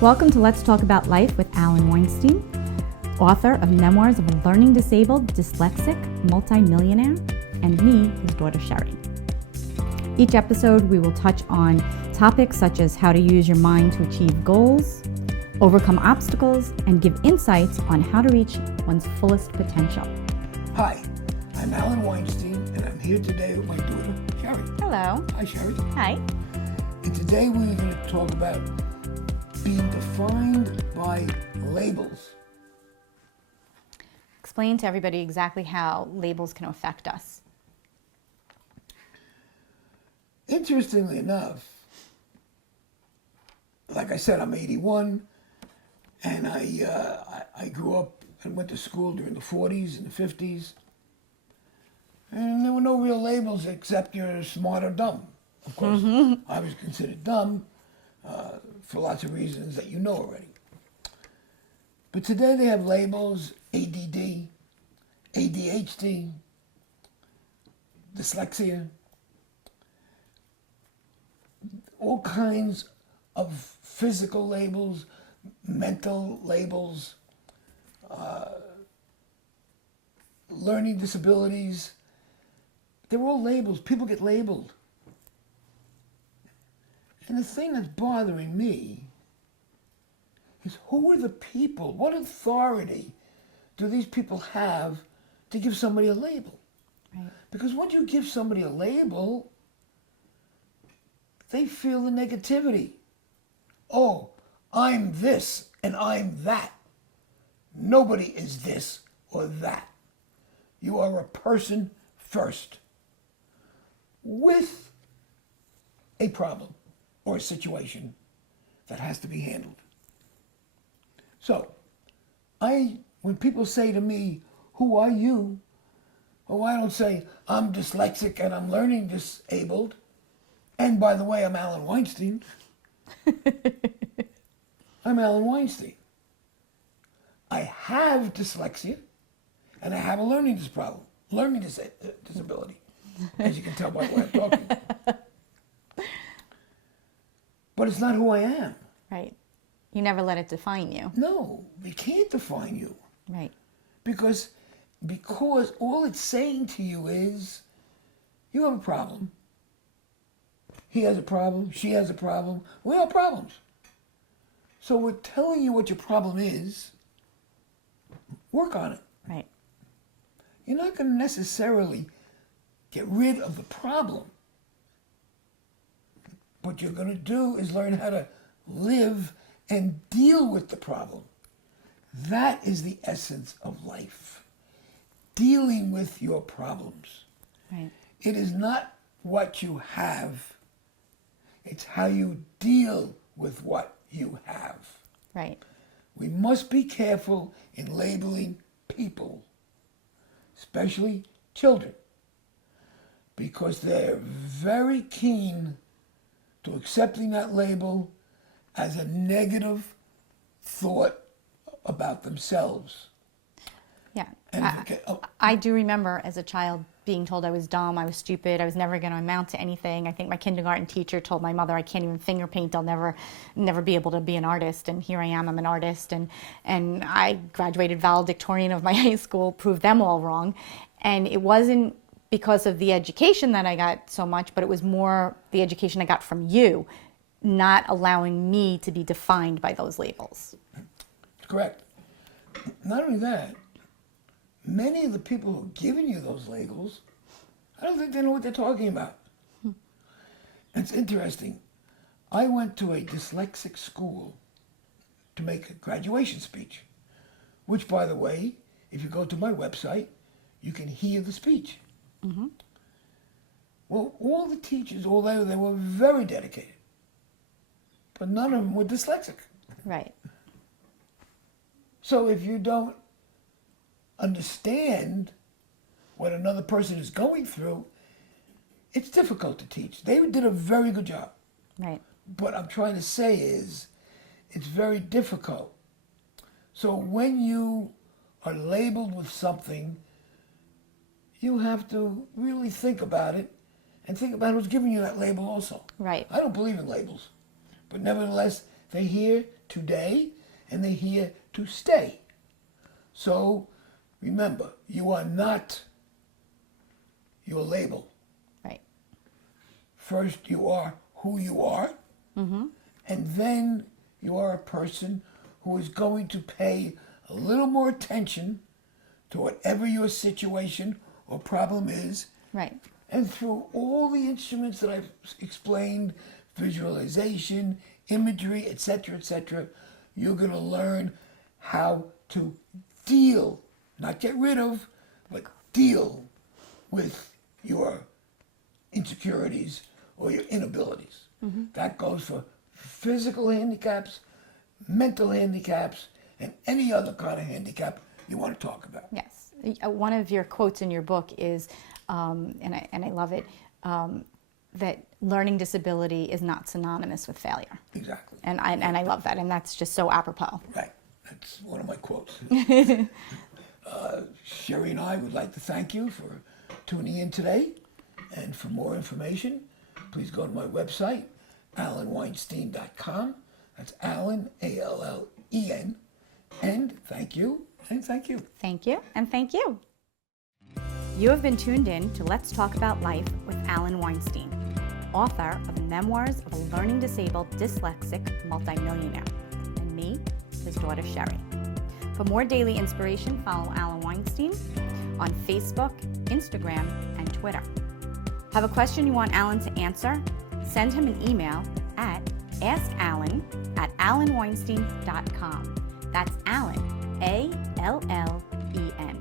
Welcome to Let's Talk About Life with Alan Weinstein, author of Memoirs of a Learning Disabled, Dyslexic, Multimillionaire, and me, his daughter Sherry. Each episode, we will touch on topics such as how to use your mind to achieve goals, overcome obstacles, and give insights on how to reach one's fullest potential. Hi, I'm Alan Weinstein, and I'm here today with my daughter, Sherry. Hello. Hi, Sherry. Hi. And today we're going to talk about being defined by labels. Explain to everybody exactly how labels can affect us. Interestingly enough, like I said, I'm 81, and I grew up and went to school during the 40s and the 50s, and there were no real labels except you're smart or dumb. Of course, I was considered dumb for lots of reasons that you know already. But today they have labels: ADD, ADHD, dyslexia, all kinds of physical labels, mental labels, learning disabilities. They're all labels. People get labeled. And the thing that's bothering me is, who are the people? What authority do these people have to give somebody a label? Right. Because once you give somebody a label, they feel the negativity. Oh, I'm this and I'm that. Nobody is this or that. You are a person first with a problem or a situation that has to be handled. So, when people say to me, who are you? Oh, I don't say, I'm dyslexic and I'm learning disabled. And by the way, I'm Alan Weinstein. I'm Alan Weinstein. I have dyslexia and I have a learning disability, as you can tell by the way I'm talking. But it's not who I am. Right. You never let it define you. No, it can't define you. Right. Because all it's saying to you is, you have a problem. He has a problem. She has a problem. We all have problems. So we're telling you what your problem is. Work on it. Right. You're not going to necessarily get rid of the problem. What you're going to do is learn how to live and deal with the problem. That is the essence of life. Dealing with your problems. Right. It is not what you have. It's how you deal with what you have. Right. We must be careful in labeling people, especially children, because they're very keen to accepting that label as a negative thought about themselves. Yeah. And I do remember as a child being told I was dumb, I was stupid, I was never going to amount to anything. I think my kindergarten teacher told my mother I can't even finger paint, I'll never be able to be an artist. And here I am, I'm an artist. And I graduated valedictorian of my high school, proved them all wrong. And it wasn't because of the education that I got so much, but it was more the education I got from you, not allowing me to be defined by those labels. Correct. Not only that, many of the people who are giving you those labels, I don't think they know what they're talking about. It's interesting. I went to a dyslexic school to make a graduation speech, which, by the way, if you go to my website, you can hear the speech. Mm-hmm. Well, all the teachers, they were very dedicated, but none of them were dyslexic. Right. So if you don't understand what another person is going through, it's difficult to teach. They did a very good job. Right. What I'm trying to say is, it's very difficult. So when you are labeled with something, you have to really think about it and think about who's giving you that label also. Right. I don't believe in labels, but nevertheless, they're here today and they're here to stay. So remember, you are not your label. Right. First, you are who you are, and then you are a person who is going to pay a little more attention to whatever your situation or problem is. Right. And through all the instruments that I've explained, visualization, imagery, etc., you're going to learn how to deal, not get rid of, but deal with your insecurities or your inabilities. That goes for physical handicaps, mental handicaps, and any other kind of handicap you want to talk about. Yes. One of your quotes in your book is, and I love it, that learning disability is not synonymous with failure. Exactly. And I love that, and that's just so apropos. Right. That's one of my quotes. Sherry and I would like to thank you for tuning in today. And for more information, please go to my website, alanweinstein.com. That's Alan, A-L-L-E-N. And thank you, and thank you. Thank you, and thank you. You have been tuned in to Let's Talk About Life with Alan Weinstein, author of the memoirs of a learning disabled dyslexic multimillionaire, and me, his daughter Sherry. For more daily inspiration, follow Alan Weinstein on Facebook, Instagram, and Twitter. Have a question you want Alan to answer? Send him an email at askalan@alanweinstein.com. That's Alan, A-L-L-E-N.